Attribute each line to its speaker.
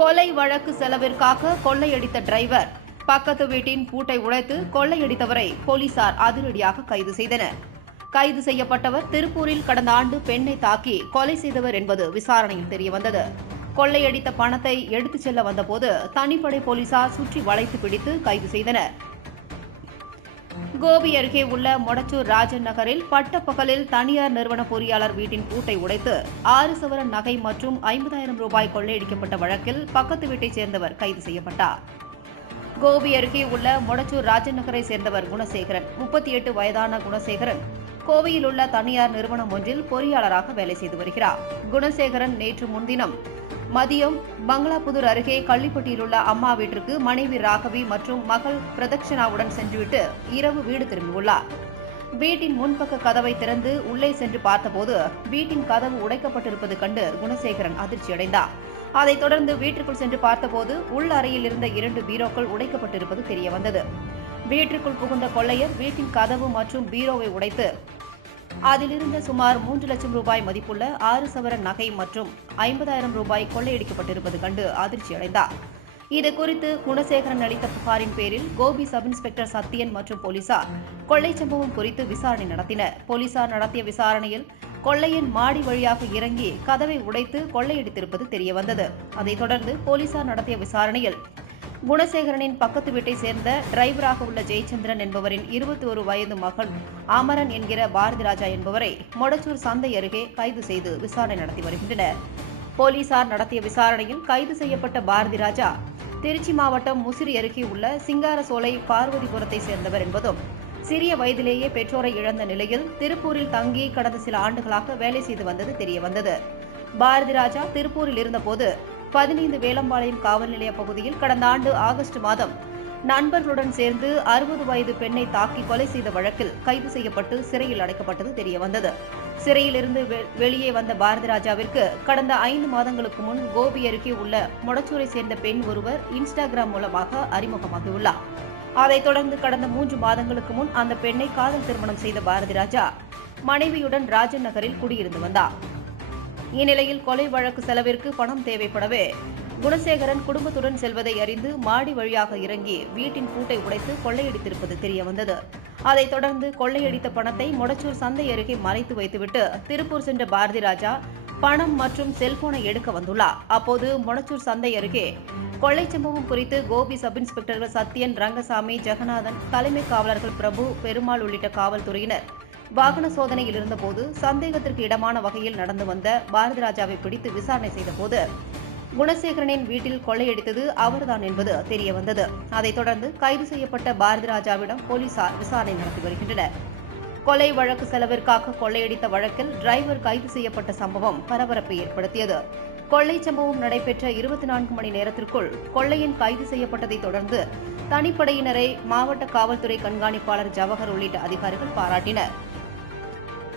Speaker 1: கொலை வழக்கு செலவிற்காக கொள்ளையடித்த டிரைவர். பக்கத்து வீட்டின் பூட்டை உடைத்து கொள்ளையடித்தவரை போலீசார் அதிரடியாக கைது செய்தனர். கைது செய்யப்பட்டவர் திருப்பூரில் கடந்த ஆண்டு பெண்ணை தாக்கி கொலை செய்தவர் என்பது விசாரணையில் தெரியவந்தது. கொள்ளையடித்த பணத்தை எடுத்துச் செல்ல வந்தபோது தனிப்படை போலீசார் சுற்றி வளைத்து பிடித்து கைது செய்தனர். கோபி அருகே உள்ள மொடச்சூர் ராஜன் நகரில் பட்டப்பகலில் தனியார் நிறுவன பொறியாளர் வீட்டின் பூட்டை உடைத்து ஆறு சவர நகை மற்றும் ஐம்பதாயிரம் ரூபாய் கொள்ளையடிக்கப்பட்ட வழக்கில் பக்கத்து வீட்டைச் சேர்ந்தவர் கைது செய்யப்பட்டார். கோபி அருகே உள்ள மொடச்சூர் ராஜன் நகரை சேர்ந்தவர் குணசேகரன் முப்பத்தி எட்டு வயதான குணசேகரன் கோவையில் உள்ள தனியார் நிறுவனம் ஒன்றில் பொறியாளராக வேலை செய்து வருகிறார். குணசேகரன் நேற்று முன்தினம் மதியம் பங்களாபுதூர் அருகே கள்ளிப்பட்டியில் உள்ள அம்மா வீட்டிற்கு மனைவி ராகவி மற்றும் மகள் பிரதட்சிணாவுடன் சென்றுவிட்டு இரவு வீடு திரும்பியுள்ளார். வீட்டின் முன்பக்க கதவை திறந்து உள்ளே சென்று பார்த்தபோது வீட்டின் கதவு உடைக்கப்பட்டிருப்பது கண்டு குணசேகரன் அதிர்ச்சியடைந்தார். அதைத் தொடர்ந்து வீட்டிற்குள் சென்று பார்த்தபோது உள் அறையில் இருந்த இரண்டு பீரோக்கள் உடைக்கப்பட்டிருப்பது தெரியவந்தது. வீட்டிற்குள் புகுந்த கொள்ளையர் வீட்டின் கதவு மற்றும் பீரோவை உடைத்து அதிலிருந்த சுமார் மூன்று லட்சம் ரூபாய் மதிப்புள்ள ஆறு சவரன் நகை மற்றும் ஐம்பதாயிரம் ரூபாய் கொள்ளையடிக்கப்பட்டிருப்பது கண்டு அதிர்ச்சியடைந்தார். இது குறித்து குணசேகரன் அளித்த புகாரின் பேரில் கோபி சப் இன்ஸ்பெக்டர் சத்தியன் மற்றும் போலீசார் கொள்ளை சம்பவம் குறித்து விசாரணை நடத்தினர். போலீசார் நடத்திய விசாரணையில் கொள்ளையின் மாடி வழியாக இறங்கி கதவை உடைத்து கொள்ளையடித்திருப்பது தெரியவந்தது. அதைத் தொடர்ந்து போலீசார் நடத்திய விசாரணையில் குணசேகரனின் பக்கத்து வீட்டை சேர்ந்த டிரைவராக உள்ள ஜெயச்சந்திரன் என்பவரின் இருபத்தி ஒரு வயது மகள் அமரன் என்கிற பாரதி ராஜா என்பவரை மொடச்சூர் சந்தை அருகே கைது செய்து விசாரணை நடத்தி வருகின்றனர். போலீசார் நடத்திய விசாரணையில் கைது செய்யப்பட்ட பாரதி ராஜா திருச்சி மாவட்டம் முசிறி அருகே உள்ள சிங்காரசோலை பார்வதிபுரத்தை சேர்ந்தவர் என்பதும் சிறிய வயதிலேயே பெற்றோரை இழந்த நிலையில் திருப்பூரில் தங்கி கடந்த சில ஆண்டுகளாக வேலை செய்து வந்தது தெரியவந்தது. பாரதி ராஜா திருப்பூரில் இருந்தபோது பதினைந்து வேலம்பாளையம் காவல் நிலைய பகுதியில் கடந்த ஆண்டு ஆகஸ்ட் மாதம் நண்பர்களுடன் சேர்ந்து அறுபது வயது பெண்ணை தாக்கி கொலை செய்த வழக்கில் கைது செய்யப்பட்டு சிறையில் அடைக்கப்பட்டது தெரியவந்தது. சிறையிலிருந்து வெ- வெளியே வந்த பாரதி ராஜாவிற்கு கடந்த ஐந்து மாதங்களுக்கு முன் கோபி அருகே உள்ள மொடச்சூரை சேர்ந்த பெண் ஒருவர் இன்ஸ்டாகிராம் மூலமாக அறிமுகமாகியுள்ளார். அதைத் தொடர்ந்து கடந்த மூன்று மாதங்களுக்கு முன் அந்த பெண்ணை காதல் திருமணம் செய்த பாரதி ராஜா மனைவியுடன் ராஜன் நகரில் குடியிருந்து வந்தார். இந்நிலையில் கொலை வழக்கு செலவிற்கு பணம் தேவைப்படவே குணசேகரன் குடும்பத்துடன் செல்வதை அறிந்து மாடி வழியாக இறங்கி வீட்டின் பூட்டை உடைத்து கொள்ளையடித்திருப்பது தெரியவந்தது. அதைத் தொடர்ந்து கொள்ளையடித்த பணத்தை மொடச்சூர் சந்தை அருகே மறைத்து வைத்துவிட்டு திருப்பூர் சென்ற பாரதி ராஜா பணம் மற்றும் செல்போனை எடுக்க வந்துள்ளார். அப்போது மொடச்சூர் சந்தை அருகே கொள்ளை சம்பவம் குறித்து கோபி சப் இன்ஸ்பெக்டர்கள் சத்யன் ரங்கசாமி ஜெகநாதன் தலைமை காவலர்கள் பிரபு பெருமாள் உள்ளிட்ட காவல்துறையினர் வாகன சோதனையில் இருந்தபோது சந்தேகத்திற்கு இடமான வகையில் நடந்து வந்த பாரதி ராஜாவை பிடித்து விசாரணை செய்தபோது குணசேகரனின் வீட்டில் கொள்ளையடித்தது அவர்தான் என்பது தெரியவந்தது. அதைத் தொடர்ந்து கைது செய்யப்பட்ட பாரதி ராஜாவிடம் போலீசார் விசாரணை நடத்தி வருகின்றனர். கொலை வழக்கு செலவிற்காக கொள்ளையடித்த வழக்கில் டிரைவர் கைது செய்யப்பட்ட சம்பவம் பரபரப்பை ஏற்படுத்தியது. கொள்ளை சம்பவம் நடைபெற்ற இருபத்தி நான்கு மணி நேரத்திற்குள் கொள்ளையின் கைது செய்யப்பட்டதைத் தொடர்ந்து தனிப்படையினரை மாவட்ட காவல்துறை கண்காணிப்பாளர் ஜவஹர் உள்ளிட்ட அதிகாரிகள் பாராட்டினர்.